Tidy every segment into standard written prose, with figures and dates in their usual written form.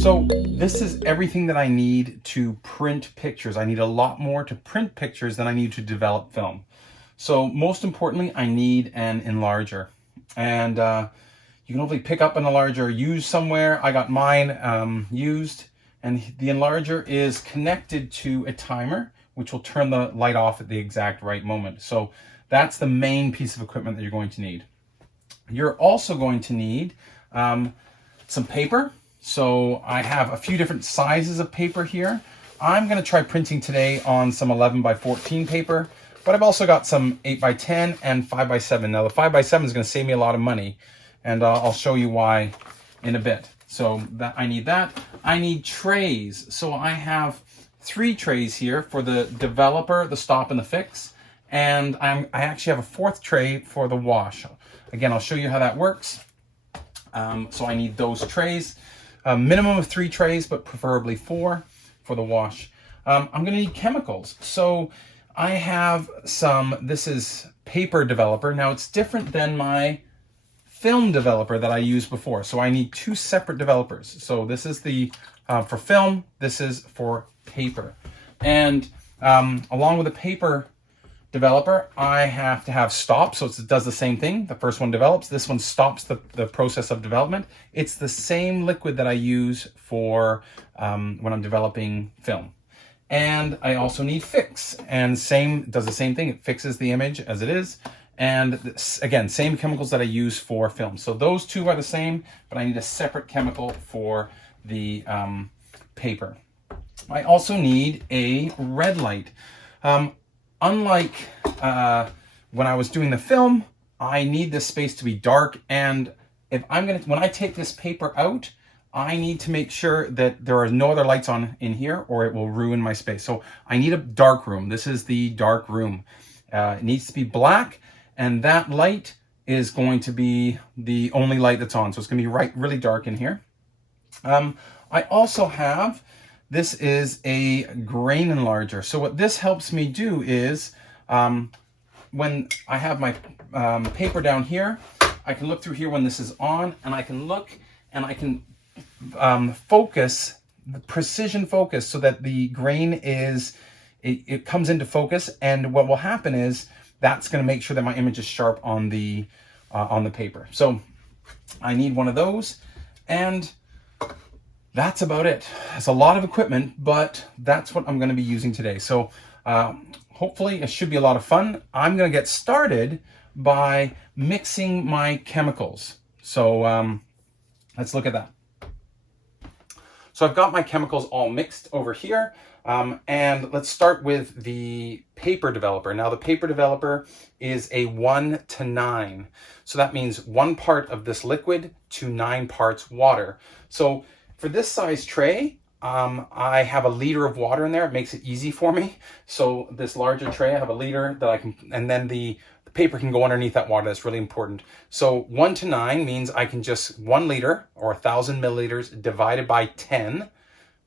So this is everything that I need to print pictures. I need a lot more to print pictures than I need to develop film. So most importantly, I need an enlarger. And you can hopefully pick up an enlarger used somewhere. I got mine used. And the enlarger is connected to a timer, which will turn the light off at the exact right moment. So that's the main piece of equipment that you're going to need. You're also going to need some paper. So I have a few different sizes of paper here. I'm going to try printing today on some 11 by 14 paper, but I've also got some 8 by 10 and 5 by 7. Now the 5 by 7 is going to save me a lot of money, and I'll show you why in a bit. So that I need that. I need trays. So I have 3 trays here for the developer, the stop, and the fix. And I actually have a 4th tray for the wash. Again, I'll show you how that works. So I need those trays. A minimum of 3 trays, but preferably 4 for the wash. I'm going to need chemicals. So I have some, this is paper developer. Now it's different than my film developer that I used before. So I need 2 separate developers. So this is the for film, this is for paper. And along with the paper developer, I have to have stop. So it does the same thing. The first one develops, this one stops the process of development. It's the same liquid that I use for when I'm developing film. And I also need fix, and does the same thing. It fixes the image as it is. And this, again, same chemicals that I use for film. So those 2 are the same, but I need a separate chemical for the paper. I also need a red light. Unlike when I was doing the film, I need this space to be dark. And if when I take this paper out, I need to make sure that there are no other lights on in here, or it will ruin my space. So I need a dark room. This is the dark room. It needs to be black. And that light is going to be the only light that's on. So it's going to be really dark in here. I also have, this is a grain enlarger. So what this helps me do is when I have my paper down here, I can look through here when this is on, and I can look and I can focus, the precision focus, so that the grain is, it comes into focus. And what will happen is, that's going to make sure that my image is sharp on the paper. So I need one of those, and that's about it. It's a lot of equipment, but that's what I'm going to be using today. So hopefully it should be a lot of fun. I'm going to get started by mixing my chemicals. So let's look at that. So I've got my chemicals all mixed over here. And let's start with the paper developer. Now the paper developer is a 1:9. So that means 1 part of this liquid to 9 parts water. So for this size tray, I have a liter of water in there. It makes it easy for me. So this larger tray, I have a liter that I can, and then the paper can go underneath that water. That's really important. So 1:9 means I can just 1 liter or 1,000 milliliters divided by 10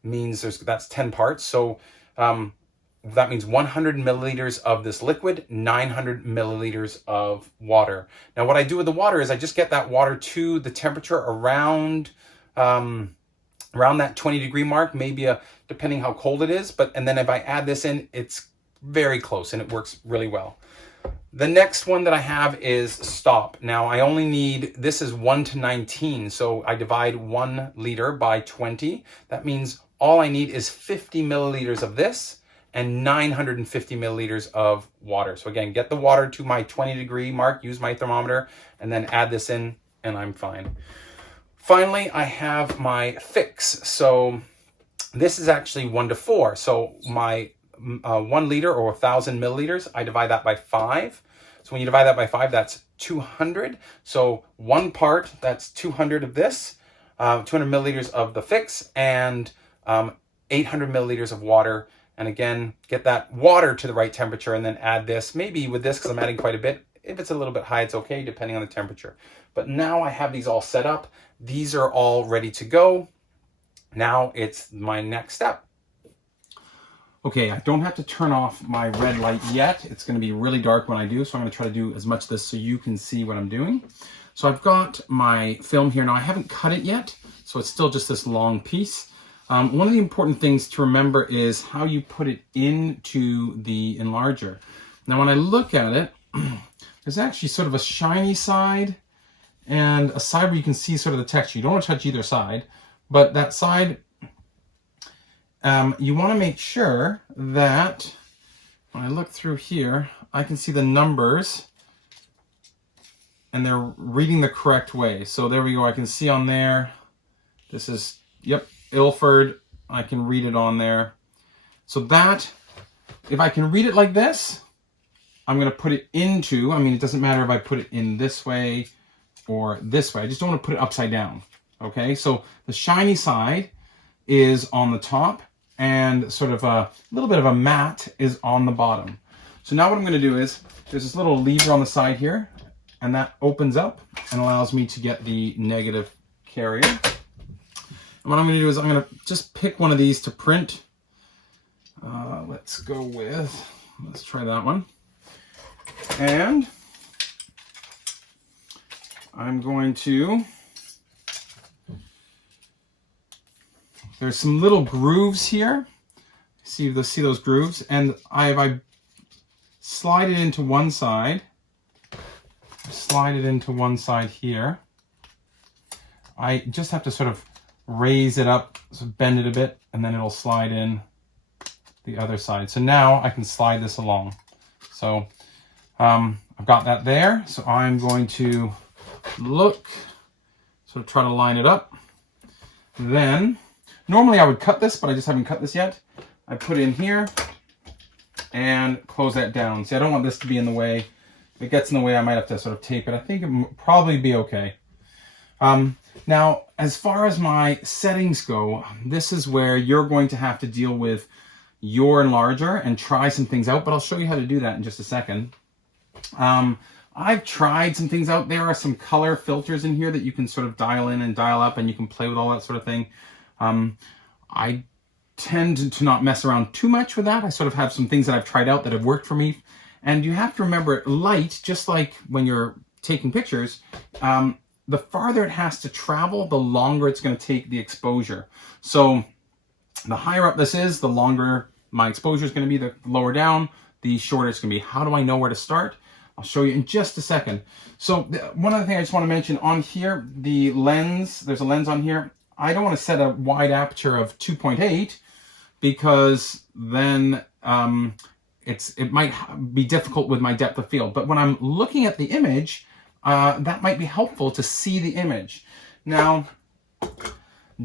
means that's 10 parts. So that means 100 milliliters of this liquid, 900 milliliters of water. Now what I do with the water is I just get that water to the temperature around that 20-degree mark, maybe depending how cold it is. And then if I add this in, it's very close and it works really well. The next one that I have is stop. Now I only need, this is 1:19. So I divide 1 liter by 20. That means all I need is 50 milliliters of this and 950 milliliters of water. So again, get the water to my 20-degree mark, use my thermometer, and then add this in, and I'm fine. Finally, I have my fix. So this is actually 1:4. So my 1 liter or 1,000 milliliters, I divide that by 5. So when you divide that by 5, that's 200. So 1 part, that's 200 of this, 200 milliliters of the fix, and 800 milliliters of water. And again, get that water to the right temperature and then add this, maybe with this, because I'm adding quite a bit. If it's a little bit high, it's okay, depending on the temperature. But now I have these all set up. These are all ready to go. Now it's my next step. Okay, I don't have to turn off my red light yet. It's going to be really dark when I do, so I'm going to try to do as much of this so you can see what I'm doing. So I've got my film here. Now I haven't cut it yet, so it's still just this long piece. One of the important things to remember is how you put it into the enlarger. Now when I look at it, there's actually sort of a shiny side and a side where you can see sort of the texture. You don't want to touch either side, but that side, you want to make sure that when I look through here, I can see the numbers and they're reading the correct way. So there we go. I can see on there, this is, yep, Ilford. I can read it on there. So that, if I can read it like this, I'm going to put it into, I mean, it doesn't matter if I put it in this way or this way. I just don't want to put it upside down. Okay, so the shiny side is on the top and sort of a little bit of a matte is on the bottom. So now what I'm going to do is, there's this little lever on the side here, and that opens up and allows me to get the negative carrier. And what I'm going to do is I'm going to just pick one of these to print. Let's try that one. And I'm going to, there's some little grooves here. See those grooves? And I slide it into one side. Slide it into one side here. I just have to sort of raise it up, so bend it a bit, and then it'll slide in the other side. So now I can slide this along. So I've got that there. So I'm going to look, sort of try to line it up. Then, normally I would cut this, but I just haven't cut this yet. I put it in here and close that down. See, I don't want this to be in the way. If it gets in the way, I might have to sort of tape it. I think it will probably be okay. Now, as far as my settings go, this is where you're going to have to deal with your enlarger and try some things out, but I'll show you how to do that in just a second. I've tried some things out. There are some color filters in here that you can sort of dial in and dial up, and you can play with all that sort of thing. I tend to not mess around too much with that. I sort of have some things that I've tried out that have worked for me. And you have to remember, light, just like when you're taking pictures, the farther it has to travel, the longer it's going to take the exposure. So the higher up this is, the longer my exposure is going to be. The lower down, the shorter it's going to be. How do I know where to start? I'll show you in just a second. So one other thing I just want to mention on here, the lens, there's a lens on here. I don't want to set a wide aperture of 2.8 because then it might be difficult with my depth of field. But when I'm looking at the image, that might be helpful to see the image. Now,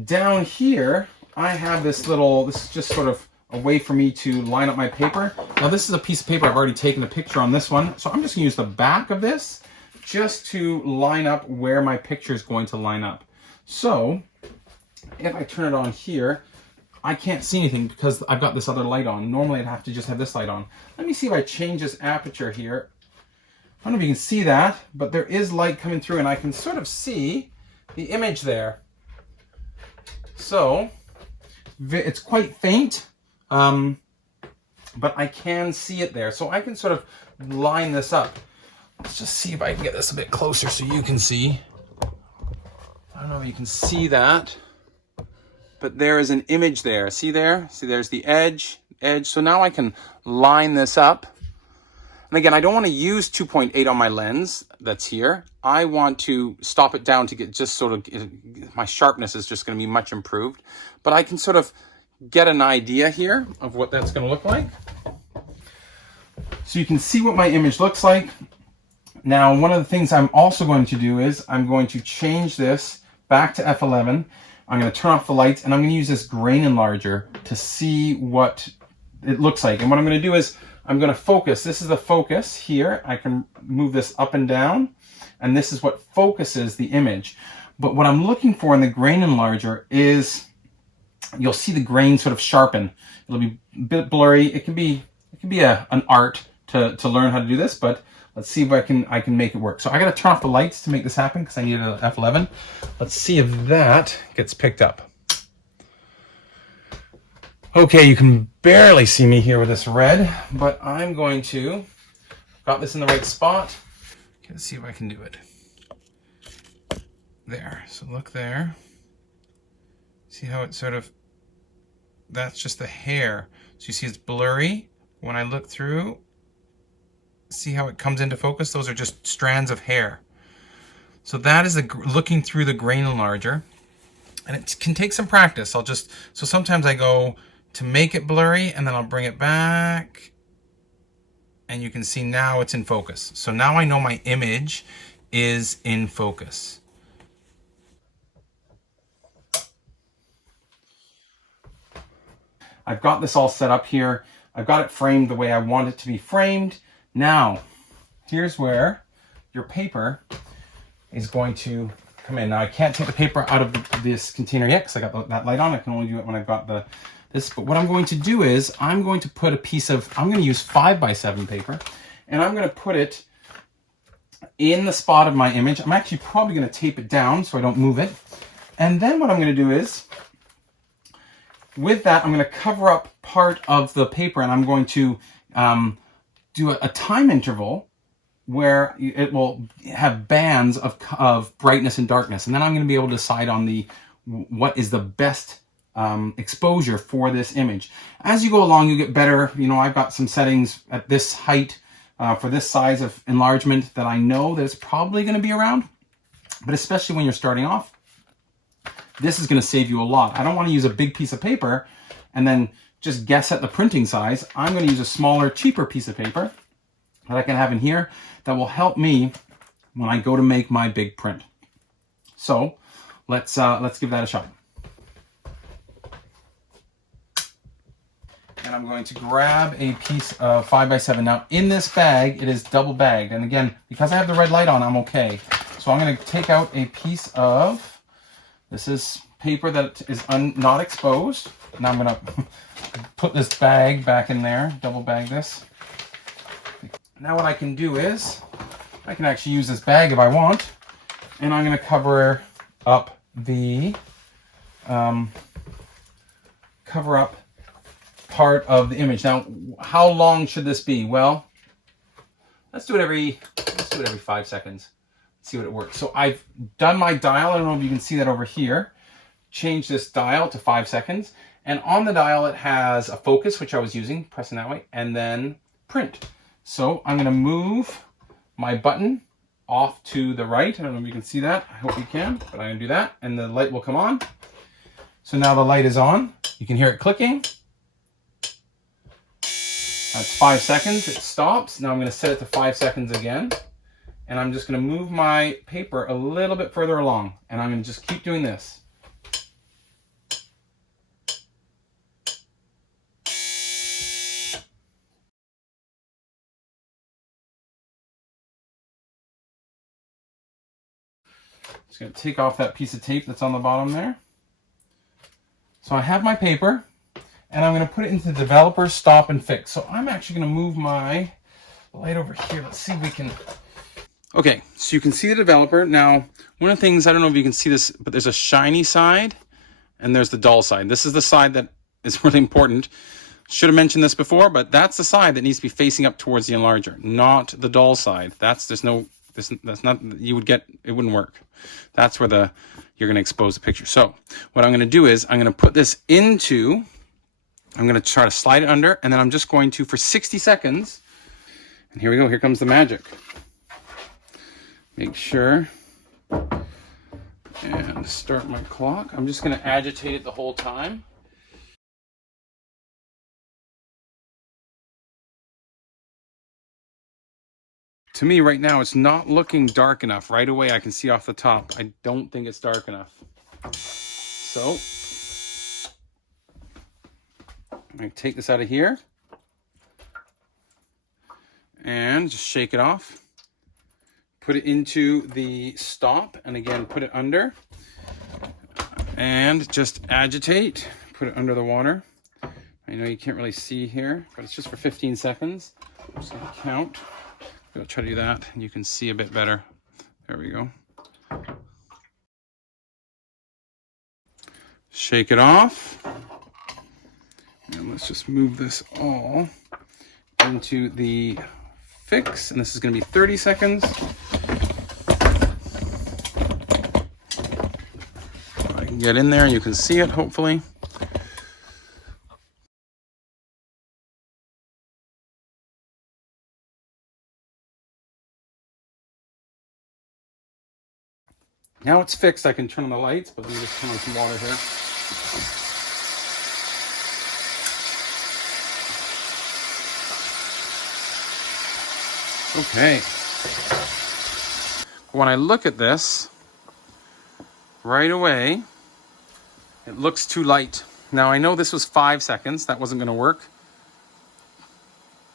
down here, I have this is just sort of a way for me to line up my paper. Now, this is a piece of paper. I've already taken a picture on this one. So I'm just gonna use the back of this just to line up where my picture is going to line up. So if I turn it on here, I can't see anything because I've got this other light on. Normally I'd have to just have this light on. Let me see if I change this aperture here. I don't know if you can see that, but there is light coming through and I can sort of see the image there. So it's quite faint, but I can see it there. So I can sort of line this up. Let's just see if I can get this a bit closer so you can see. I don't know if you can see that, but there is an image there. See there? See, there's the edge. So now I can line this up. And again, I don't want to use 2.8 on my lens that's here. I want to stop it down to get just sort of, my sharpness is just going to be much improved. But I can sort of get an idea here of what that's going to look like. So you can see what my image looks like. Now, one of the things I'm also going to do is I'm going to change this back to F11. I'm going to turn off the lights and I'm going to use this grain enlarger to see what it looks like. And what I'm going to do is I'm going to focus. This is the focus here. I can move this up and down, and this is what focuses the image. But what I'm looking for in the grain enlarger is you'll see the grain sort of sharpen. It'll be a bit blurry. It can be an art to learn how to do this, but let's see if I can make it work. So I got to turn off the lights to make this happen because I need an F11. Let's see if that gets picked up. Okay, you can barely see me here with this red, but I'm going to, got this in the right spot. Let's see if I can do it. There, so look there. See how it sort of, that's just the hair. So you see it's blurry. When I look through, see how it comes into focus? Those are just strands of hair. So that is looking through the grain enlarger. And it can take some practice. So sometimes I go to make it blurry and then I'll bring it back. And you can see now it's in focus. So now I know my image is in focus. I've got this all set up here. I've got it framed the way I want it to be framed. Now, here's where your paper is going to come in. Now, I can't take the paper out of this container yet because I got that light on. I can only do it when I've got this. But what I'm going to do is I'm going to put a piece of, I'm going to use 5x7 paper, and I'm going to put it in the spot of my image. I'm actually probably going to tape it down so I don't move it. And then what I'm going to do is, with that, I'm going to cover up part of the paper, and I'm going to do a time interval where it will have bands of brightness and darkness. And then I'm going to be able to decide on what is the best exposure for this image. As you go along, you get better. You know, I've got some settings at this height for this size of enlargement that I know that it's probably going to be around. But especially when you're starting off, this is going to save you a lot. I don't want to use a big piece of paper and then just guess at the printing size. I'm going to use a smaller, cheaper piece of paper that I can have in here that will help me when I go to make my big print. So let's give that a shot. And I'm going to grab a piece of 5x7. Now in this bag, it is double bagged. And again, because I have the red light on, I'm okay. So I'm going to take out a piece of, this is paper that is not exposed. Now I'm going to put this bag back in there, double bag this. Now what I can do is, I can actually use this bag if I want, and I'm going to cover up part of the image. Now, how long should this be? Well, let's do it every 5 seconds. See what it works. So I've done my dial. I don't know if you can see that over here. Change this dial to 5 seconds. And on the dial, it has a focus, which I was using, pressing that way, and then print. So I'm going to move my button off to the right. I don't know if you can see that. I hope you can, but I'm going to do that. And the light will come on. So now the light is on. You can hear it clicking. That's 5 seconds. It stops. Now I'm going to set it to 5 seconds again. And I'm just going to move my paper a little bit further along. And I'm going to just keep doing this. Just going to take off that piece of tape that's on the bottom there. So I have my paper, and I'm going to put it into developer stop and fix. So I'm actually going to move my light over here. Let's see if we can. Okay, so you can see the developer. Now, one of the things, I don't know if you can see this, but there's a shiny side and there's the dull side. This is the side that is really important. Should have mentioned this before, but that's the side that needs to be facing up towards the enlarger, not the dull side. That's not, you would get, it wouldn't work. That's where you're going to expose the picture. So what I'm going to do is I'm going to put this into, I'm going to try to slide it under, and then I'm just going to, for 60 seconds, and here we go, here comes the magic. Make sure, and start my clock. I'm just going to agitate it the whole time. To me right now, it's not looking dark enough. Right away, I can see off the top. I don't think it's dark enough. So, I'm going to take this out of here and just shake it off. Put it into the stop, and again, put it under. And just agitate. Put it under the water. I know you can't really see here, but it's just for 15 seconds. I'm just going to count. I'll try to do that, and you can see a bit better. There we go. Shake it off. And let's just move this all into the fix, and this is going to be 30 seconds. get in there and you can see it, hopefully. Now it's fixed, I can turn on the lights, but let me just turn on some water here. Okay. When I look at this, right away, it looks too light. Now I know this was 5 seconds, that wasn't gonna work.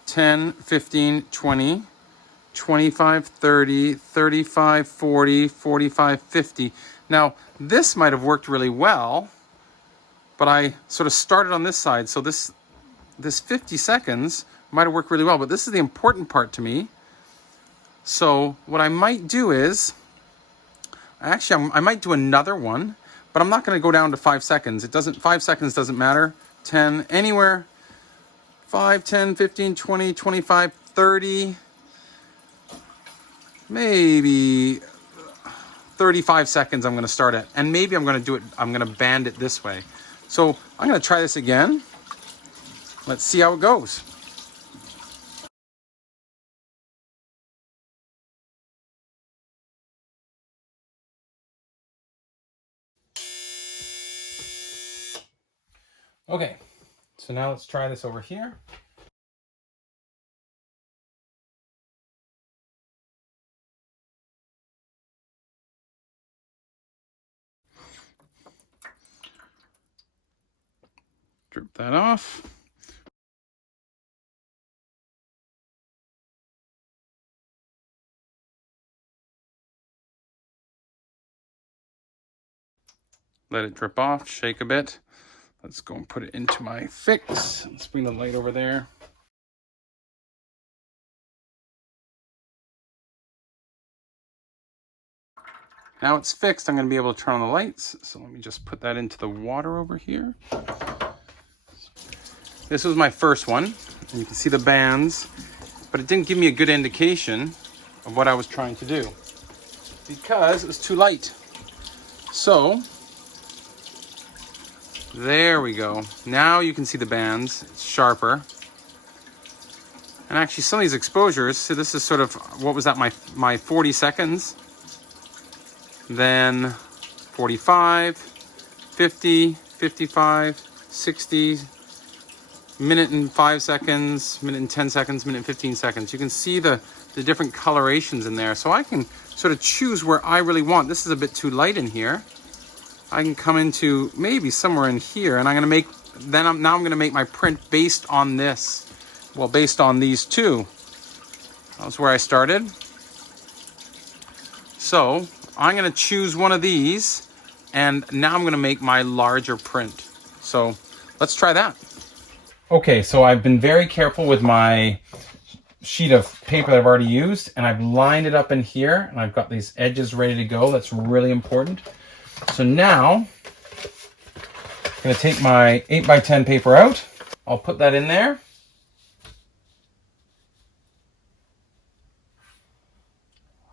10, 15, 20, 25, 30, 35, 40, 45, 50. Now, this might have worked really well, but I sort of started on this side, so this 50 seconds might have worked really well, but this is the important part to me. So what I might do is, actually, I might do another one, but I'm not going to go down to 5 seconds. 5 seconds doesn't matter. 10, anywhere. 5, 10, 15, 20, 25, 30, maybe 35 seconds I'm going to start at. And maybe I'm going to do it, I'm going to band it this way. So I'm going to try this again. Let's see how it goes. Okay, so now let's try this over here. Drip that off. Let it drip off, shake a bit. Let's go and put it into my fix. Let's bring the light over there. Now it's fixed, I'm going to be able to turn on the lights. So let me just put that into the water over here. This was my first one, and you can see the bands, but it didn't give me a good indication of what I was trying to do because it was too light. So there we go. Now you can see the bands. It's sharper. And actually some of these exposures, so this is sort of, what was that, my 40 seconds? Then 45, 50, 55, 60, minute and 5 seconds, minute and 10 seconds, minute and 15 seconds. You can see the different colorations in there. So I can sort of choose where I really want. This is a bit too light in here. I can come into maybe somewhere in here, and I'm gonna make, now I'm gonna make my print based on this. Well, based on these two. That was where I started. So I'm gonna choose one of these, and now I'm gonna make my larger print. So let's try that. Okay, so I've been very careful with my sheet of paper that I've already used, and I've lined it up in here, and I've got these edges ready to go. That's really important. So now I'm gonna take my 8x10 paper out. I'll put that in there.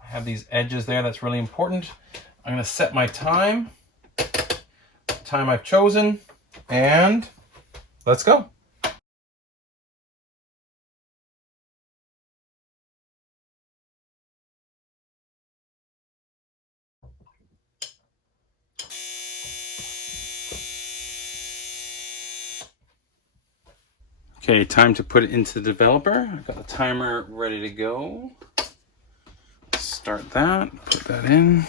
I have these edges there, that's really important. I'm gonna set my time I've chosen, and let's go. Okay, time to put it into the developer. I've got the timer ready to go. Start that, put that in.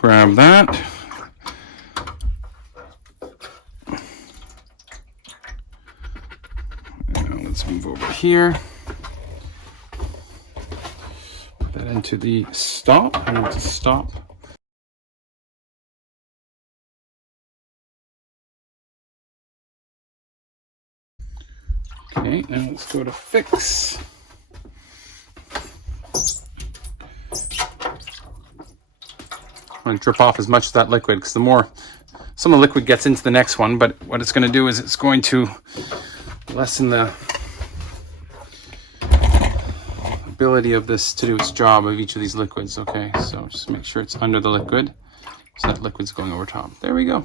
Grab that. Now let's move over here. Put that into the stop. I need to stop. Okay, now let's go to fix. I'm going to drip off as much of that liquid, because the more some of the liquid gets into the next one, but what it's going to do is it's going to lessen the ability of this to do its job of each of these liquids. Okay, so just make sure it's under the liquid, so that liquid's going over top. There we go.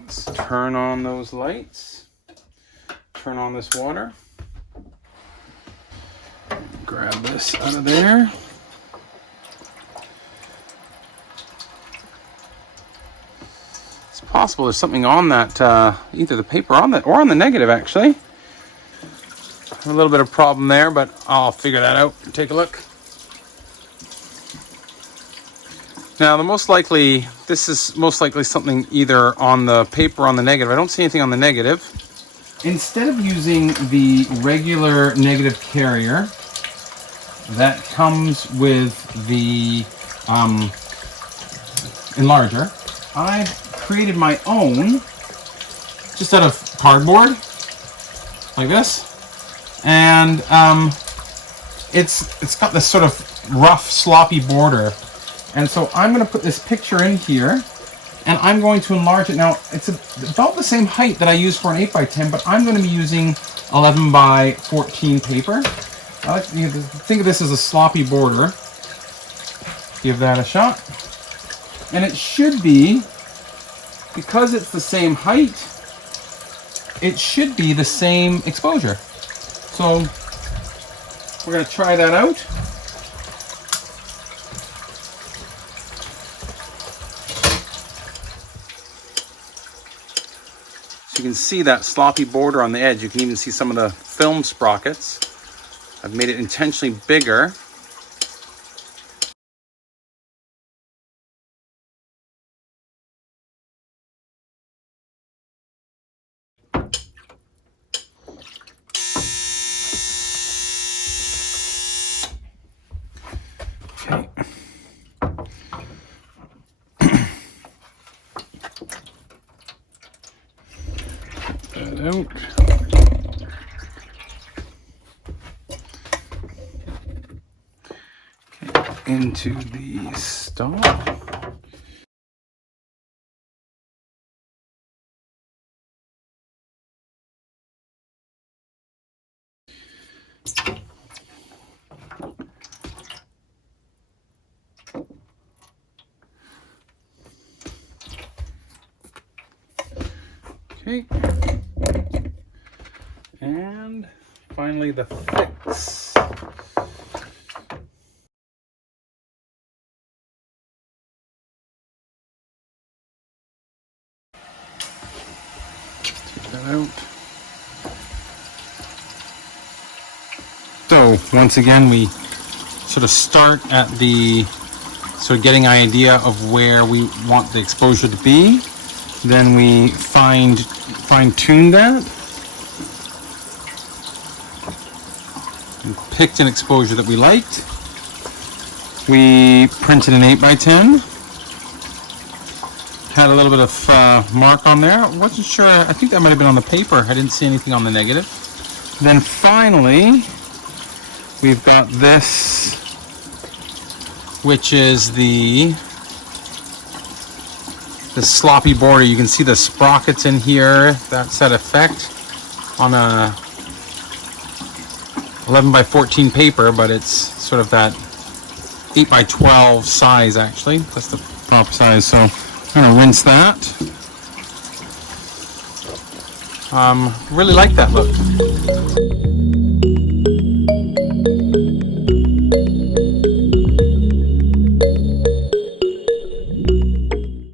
Let's turn on those lights, turn on this water, grab this out of there. Possible there's something on that, either the paper on that or on the negative, actually. A little bit of problem there, but I'll figure that out. Take a look. Now, this is most likely something either on the paper or on the negative. I don't see anything on the negative. Instead of using the regular negative carrier that comes with the enlarger, I've created my own just out of cardboard like this, and it's got this sort of rough, sloppy border, and so I'm going to put this picture in here and I'm going to enlarge it. Now it's about the same height that I use for an 8x10, but I'm going to be using 11x14 paper. I like to think of this as a sloppy border. Give that a shot, and it should be, because it's the same height, it should be the same exposure. So we're going to try that out. So you can see that sloppy border on the edge. You can even see some of the film sprockets. I've made it intentionally bigger. Out. Okay, into the stock. Okay. And finally the fix. Take that out. So once again, we sort of start at the sort of getting an idea of where we want the exposure to be. Then we fine-tune that. And picked an exposure that we liked. We printed an 8x10. Had a little bit of mark on there. I wasn't sure. I think that might have been on the paper. I didn't see anything on the negative. Then finally, we've got this, which is the sloppy border. You can see the sprockets in here. That's that effect on a 11x14 paper, but it's sort of that 8x12 size, actually. That's the proper size. So I'm going to rinse that. Really like that look.